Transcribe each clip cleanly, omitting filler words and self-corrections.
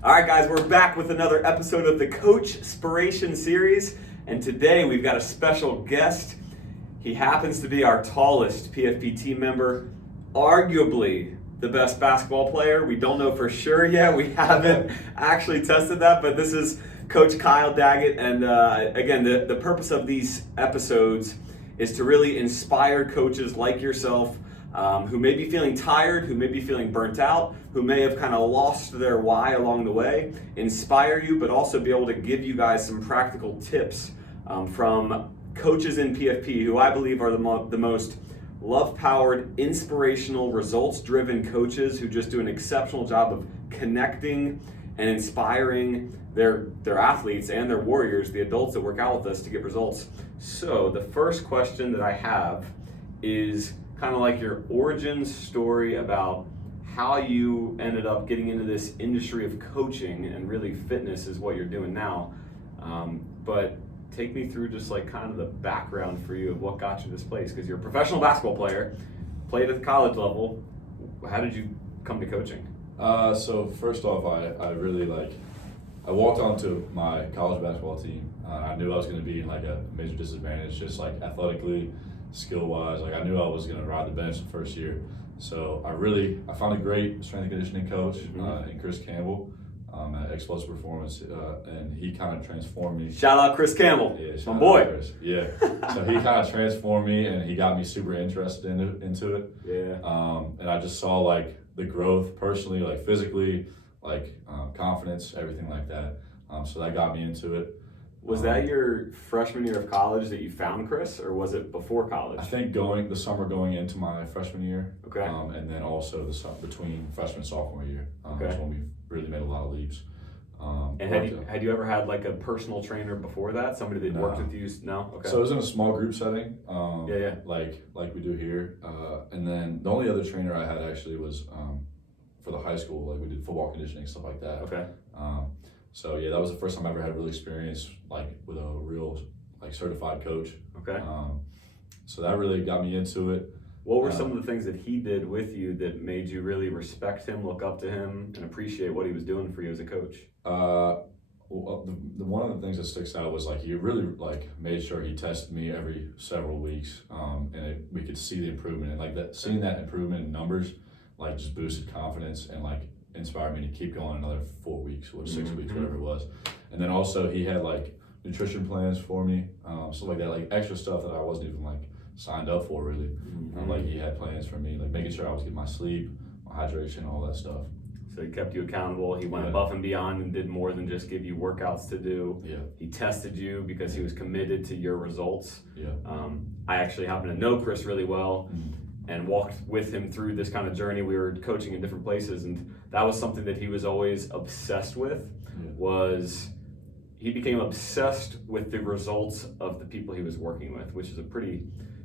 All right, guys, we're back with another episode of the CoachSpiration series, and today we've got a special guest. He happens to be our tallest PFP team member, arguably the best basketball player. We don't know for sure yet. We haven't actually tested that, but this is Coach Kyle Daggett, and again, the purpose of these episodes is to really inspire coaches like yourself who may be feeling tired, who may be feeling burnt out, who may have kind of lost their why along the way, inspire you, but also be able to give you guys some practical tips from coaches in PFP who I believe are the most love-powered, inspirational, results-driven coaches who just do an exceptional job of connecting and inspiring their athletes and their warriors, the adults that work out with us, to get results. So the first question that I have is kind of like your origin story about how you ended up getting into this industry of coaching, and really fitness is what you're doing now. But take me through just like kind of the background for you of what got you this place, because you're a professional basketball player, played at the college level. How did you come to coaching? So first off, I walked onto my college basketball team. I knew I was going to be in like a major disadvantage, just like athletically, skill-wise. Like I knew I was going to ride the bench the first year. So I found a great strength and conditioning coach in Chris Campbell at Explosive Performance, and he kind of transformed me. Shout out Chris Campbell, yeah, my boy. Chris. Yeah. So he kind of transformed me, and he got me super interested into it. Yeah. And I just saw like the growth personally, like physically, like confidence, everything like that. So that got me into it. Was that your freshman year of college that you found Chris, or was it before college? I think the summer going into my freshman year. Okay. And then also the summer between freshman and sophomore year. Okay. That's when we really made a lot of leaps. And had you ever had like a personal trainer before that? Somebody that worked with you? No? Okay. So it was in a small group setting. Yeah. Like we do here. And then the only other trainer I had actually was for the high school. Like we did football conditioning, stuff like that. Okay. So yeah, that was the first time I ever had real experience like with a real like certified coach. Okay. So that really got me into it. What were some of the things that he did with you that made you really respect him, look up to him, and appreciate what he was doing for you as a coach? One of the things that sticks out was like he really like made sure he tested me every several weeks, and we could see the improvement, and like that, seeing that improvement in numbers, like just boosted confidence and like inspired me to keep going another 4 weeks or 6 weeks, whatever it was. And then also he had like nutrition plans for me, stuff like that, like extra stuff that I wasn't even like signed up for really. Like he had plans for me, like making sure I was getting my sleep, my hydration, all that stuff. So he kept you accountable. He went above and beyond and did more than just give you workouts to do. Yeah. He tested you because he was committed to your results. Yeah. I actually happen to know Chris really well and walked with him through this kind of journey. We were coaching in different places, and that was something that he was always obsessed with. Was he became obsessed with the results of the people he was working with, which is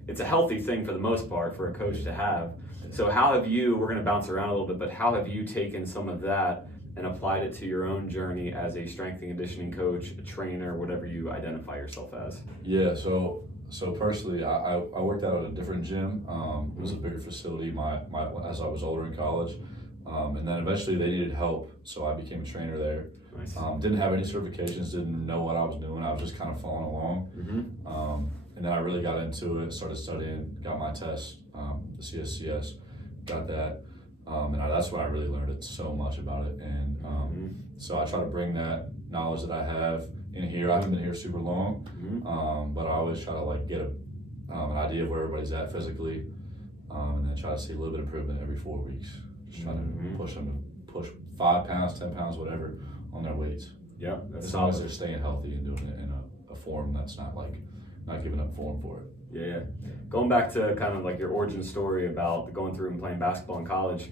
it's a healthy thing for the most part for a coach to have. So how have you, we're going to bounce around a little bit, but how have you taken some of that and applied it to your own journey as a strength and conditioning coach, a trainer, whatever you identify yourself as? Yeah, so personally, I worked out at a different gym. It was a bigger facility as I was older in college. And then eventually they needed help, so I became a trainer there. Nice. Didn't have any certifications, didn't know what I was doing. I was just kind of following along. And then I really got into it, started studying, got my test, the CSCS, got that. And that's when I really learned it so much about it. And so I try to bring that knowledge that I have in here. I haven't been here super long, but I always try to like get an idea of where everybody's at physically, and then try to see a little bit of improvement every 4 weeks. Just trying to push them to push 5 pounds, 10 pounds, whatever on their weights. Yeah, that's as long as they're staying healthy and doing it in a form that's not giving up form for it. Yeah. Going back to kind of like your origin story about going through and playing basketball in college,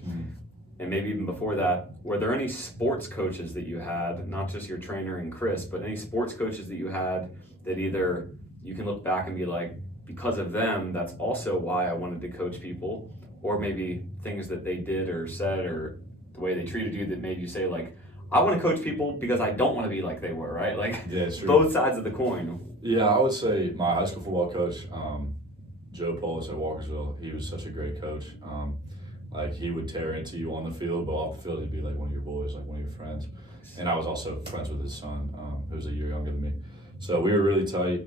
and maybe even before that, were there any sports coaches that you had, not just your trainer and Chris, but any sports coaches that you had that either you can look back and be like, because of them, that's also why I wanted to coach people, or maybe things that they did or said or the way they treated you that made you say like, I want to coach people because I don't want to be like they were, right? Like both sides of the coin. Yeah, I would say my high school football coach, Joe Polis at Walkersville, he was such a great coach. Like he would tear into you on the field, but off the field he'd be like one of your boys, like one of your friends. And I was also friends with his son, who was a year younger than me. So we were really tight,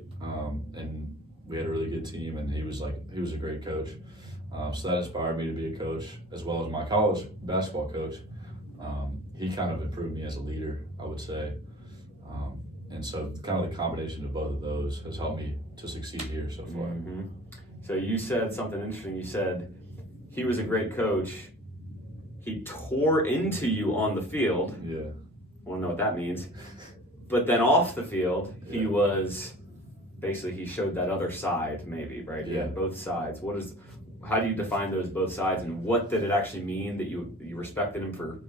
and we had a really good team, and he was a great coach. So that inspired me to be a coach, as well as my college basketball coach. He kind of improved me as a leader, I would say. And so kind of the combination of both of those has helped me to succeed here so far. Mm-hmm. So you said something interesting. You said he was a great coach. He tore into you on the field. Yeah. I want to know what that means. But then off the field, he was basically, he showed that other side, maybe, right? He had both sides. How do you define those both sides, and what did it actually mean that you respected him for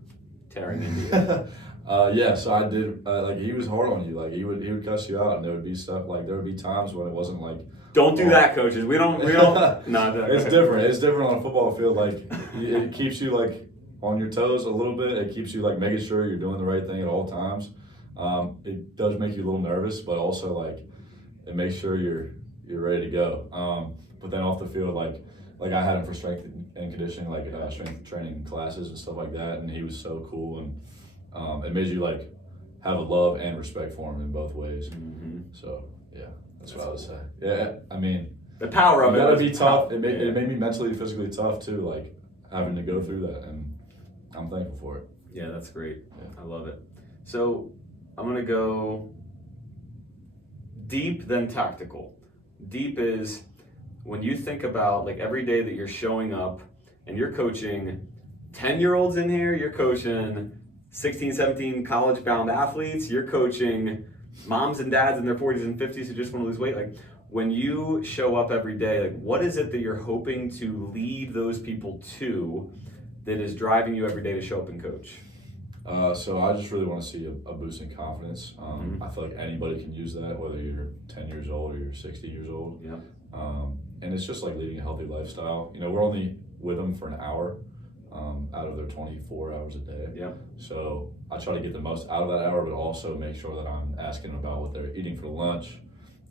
tearing into you? So I did. Like, he was hard on you. Like, he would cuss you out, and there would be stuff like, there would be times when it wasn't like, don't do that, coaches. We don't. No, it's different. It's different on a football field. Like, it keeps you like on your toes a little bit. It keeps you like making sure you're doing the right thing at all times. It does make you a little nervous, but also like it makes sure you're ready to go. But then off the field, like I had him for strength and conditioning, like strength training classes and stuff like that, and he was so cool, and it made you like have a love and respect for him in both ways. Mm-hmm. So yeah, that's what I would say. Yeah, I mean, the power of it. Gotta be tough. It made me mentally and physically tough too, like having to go through that, and I'm thankful for it. Yeah, that's great. Yeah. I love it. So I'm gonna go deep, then tactical. Deep is when you think about like every day that you're showing up and you're coaching 10-year-olds in here, you're coaching 16, 17 college-bound athletes, you're coaching moms and dads in their 40s and 50s who just want to lose weight. Like, when you show up every day, like, what is it that you're hoping to lead those people to that is driving you every day to show up and coach? So I just really want to see a boost in confidence. I feel like anybody can use that, whether you're 10 years old or you're 60 years old. Yeah. And it's just like leading a healthy lifestyle. You know, we're only with them for an hour out of their 24 hours a day. Yeah. So I try to get the most out of that hour, but also make sure that I'm asking them about what they're eating for lunch,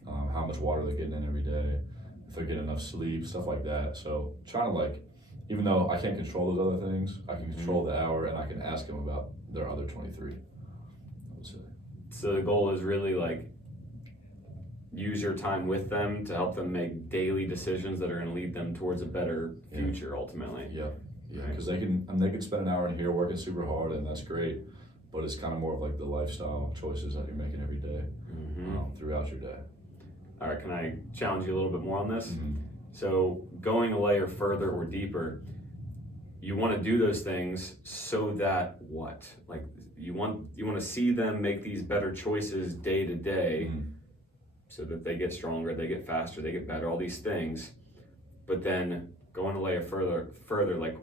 how much water they're getting in every day, if they're getting enough sleep, stuff like that. So trying to like, even though I can't control those other things, I can control the hour, and I can ask them about their other 23, I would say. So the goal is really like use your time with them to help them make daily decisions that are going to lead them towards a better future ultimately. Yeah, because they can spend an hour in here working super hard, and that's great, but it's kind of more of like the lifestyle choices that you're making every day throughout your day. All right, can I challenge you a little bit more on this? Mm-hmm. So going a layer further or deeper, you want to do those things so that what? Like you want to see them make these better choices day to day, so that they get stronger, they get faster, they get better, all these things. But then going a layer further, like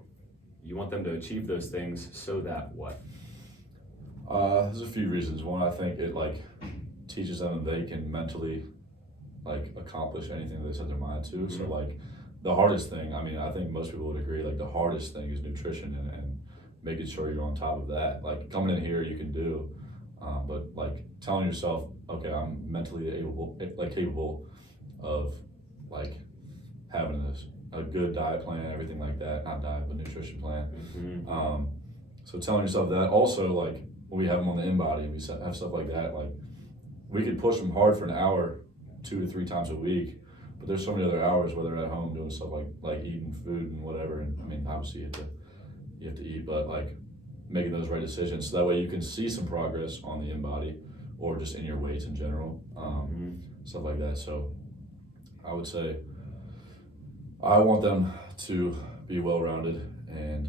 you want them to achieve those things so that what? There's a few reasons. One, I think it like teaches them that they can mentally like accomplish anything that they set their mind to. So like the hardest thing, I mean, I think most people would agree, like the hardest thing is nutrition and making sure you're on top of that. Like coming in here, you can do, but like telling yourself, okay, I'm mentally capable of like having a good diet plan, everything like that, not diet, but nutrition plan. So telling yourself that. Also, like when we have them on the InBody and we have stuff like that, like we could push them hard for an hour 2 to 3 times a week, but there's so many other hours where they're at home doing stuff like eating food and whatever. And I mean, obviously you have to eat, but like making those right decisions so that way you can see some progress on the InBody or just in your weights in general, stuff like that. So I would say I want them to be well-rounded and,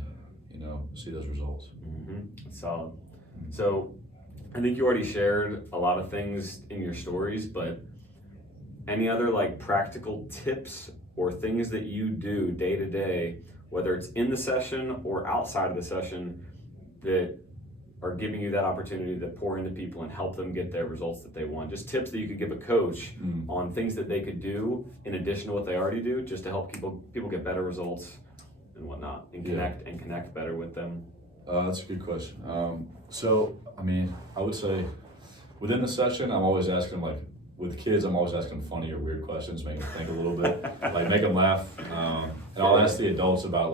you know, see those results. That's solid. So I think you already shared a lot of things in your stories, but any other like practical tips or things that you do day to day, whether it's in the session or outside of the session, that are giving you that opportunity to pour into people and help them get their results that they want? Just tips that you could give a coach on things that they could do in addition to what they already do, just to help people get better results and whatnot, and connect better with them. That's a good question. So I mean, I would say within the session, I'm always asking them, like with kids, I'm always asking funny or weird questions, make them think a little bit, like make them laugh. And I'll ask the adults about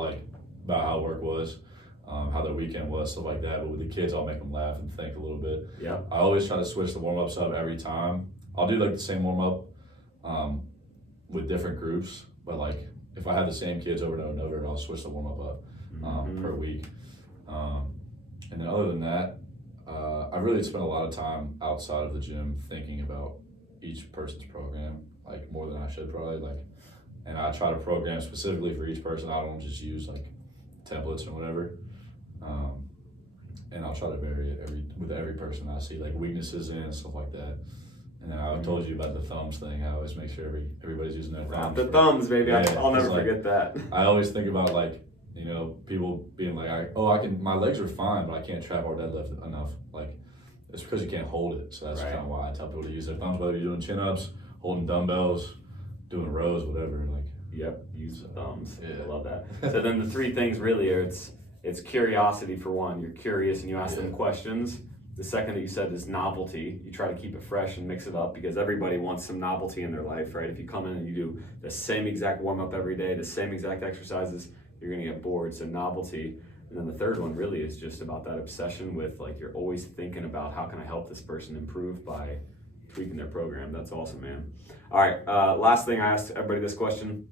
how work was. how their weekend was, stuff like that. But with the kids, I'll make them laugh and think a little bit. Yeah. I always try to switch the warm-ups up every time. I'll do like the same warm-up with different groups, but like if I have the same kids over and over, I'll switch the warm-up up per week. And then other than that, I really spent a lot of time outside of the gym thinking about each person's program, like more than I should probably. Like, and I try to program specifically for each person. I don't just use like templates or whatever. And I'll try to vary it with every person I see, like weaknesses and stuff like that. And then I told you about the thumbs thing. I always make sure everybody's using their thumbs. The thumbs, baby. Yeah, I'll never like, forget that. I always think about like, you know, people being like, my legs are fine, but I can't trap or deadlift enough. Like, it's because you can't hold it. So that's kind of why I tell people to use their thumbs, whether you're doing chin-ups, holding dumbbells, doing rows, whatever. Like, yep, use the thumbs. Yeah. I love that. So then the three things really are it's curiosity for one. You're curious and you ask them questions. The second that you said is novelty. You try to keep it fresh and mix it up because everybody wants some novelty in their life, right? If you come in and you do the same exact warm-up every day, the same exact exercises, you're gonna get bored. So novelty. And then the third one really is just about that obsession with like you're always thinking about how can I help this person improve by tweaking their program. That's awesome, man. All right, last thing, I asked everybody this question.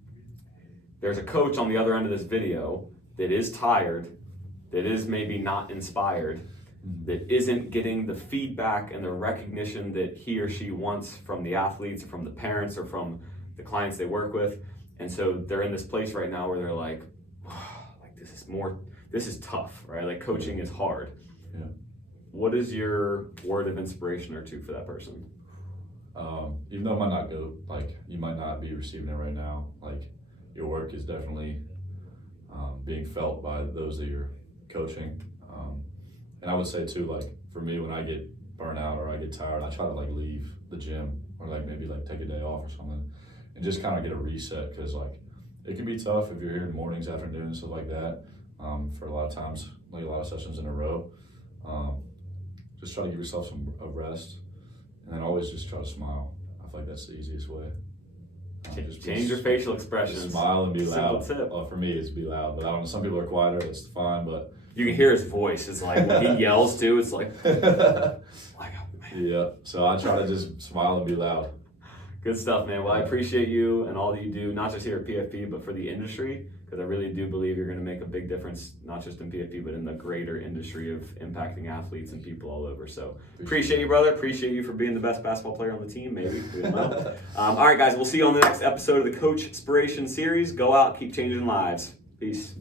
There's a coach on the other end of this video that is tired, that is maybe not inspired, that isn't getting the feedback and the recognition that he or she wants from the athletes, or from the parents, or from the clients they work with. And so they're in this place right now where they're like this is tough, right? Like coaching is hard. Yeah. What is your word of inspiration or two for that person? Even though it might not go, like you might not be receiving it right now, like your work is definitely being felt by those that you're coaching. And I would say too, like for me, when I get burnt out or I get tired, I try to like leave the gym or like maybe like take a day off or something and just kind of get a reset, because like it can be tough if you're here in mornings, afternoons, stuff like that. For a lot of times, like a lot of sessions in a row. Just try to give yourself a rest, and then always just try to smile. I feel like that's the easiest way. Just change your facial expressions. Just smile and be loud. Simple tip. Well, for me, it's be loud, but I don't know. Some people are quieter. That's fine, but you can hear his voice. It's like when he yells too. It's like, yeah. So I try to just smile and be loud. Good stuff, man. Well, I appreciate you and all that you do, not just here at PFP, but for the industry, because I really do believe you're going to make a big difference, not just in PFP, but in the greater industry of impacting athletes and people all over. So appreciate you, brother. Appreciate you for being the best basketball player on the team, maybe. All right, guys, we'll see you on the next episode of the CoachSpiration series. Go out, keep changing lives. Peace.